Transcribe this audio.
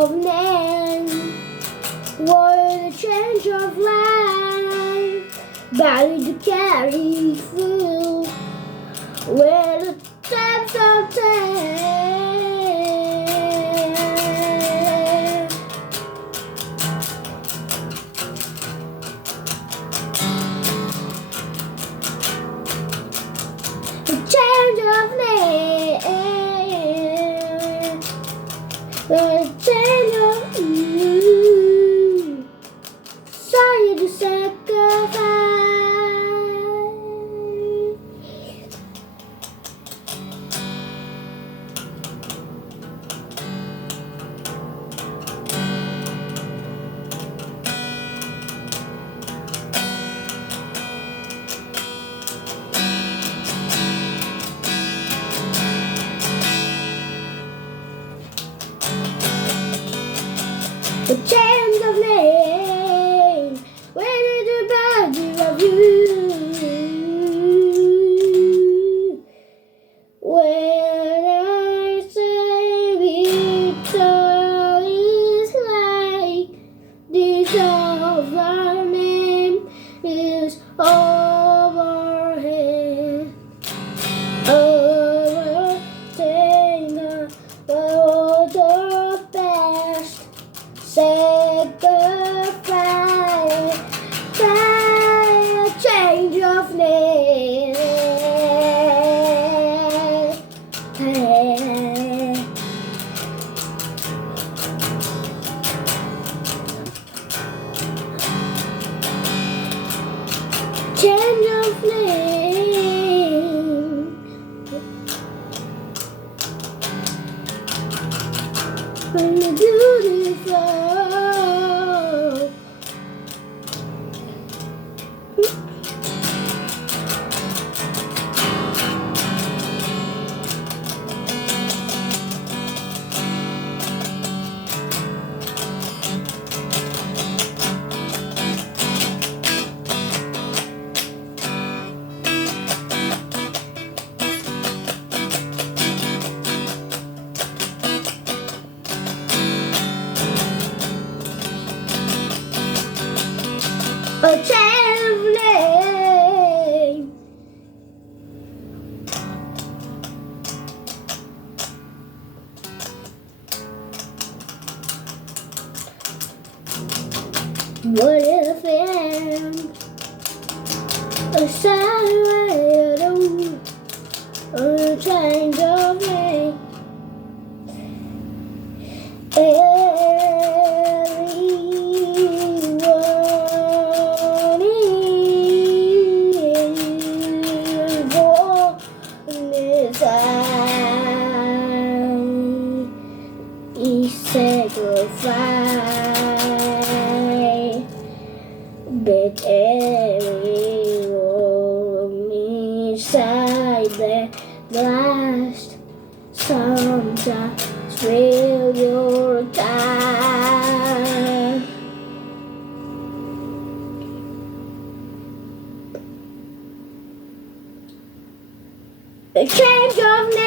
of name, what a change of life, body to carry through, where the steps of time. A change of name, a change of sorry to sacrifice. A change of name, when did the body of you? When I say victory is like this of our name is overhead, overtaken by all the best. Sacrifice, change of name. Change of name. When you do this a change of name. What if I'm a silent a change of name? Sacrifice, but everyone inside the last sometimes will your time. A change of name.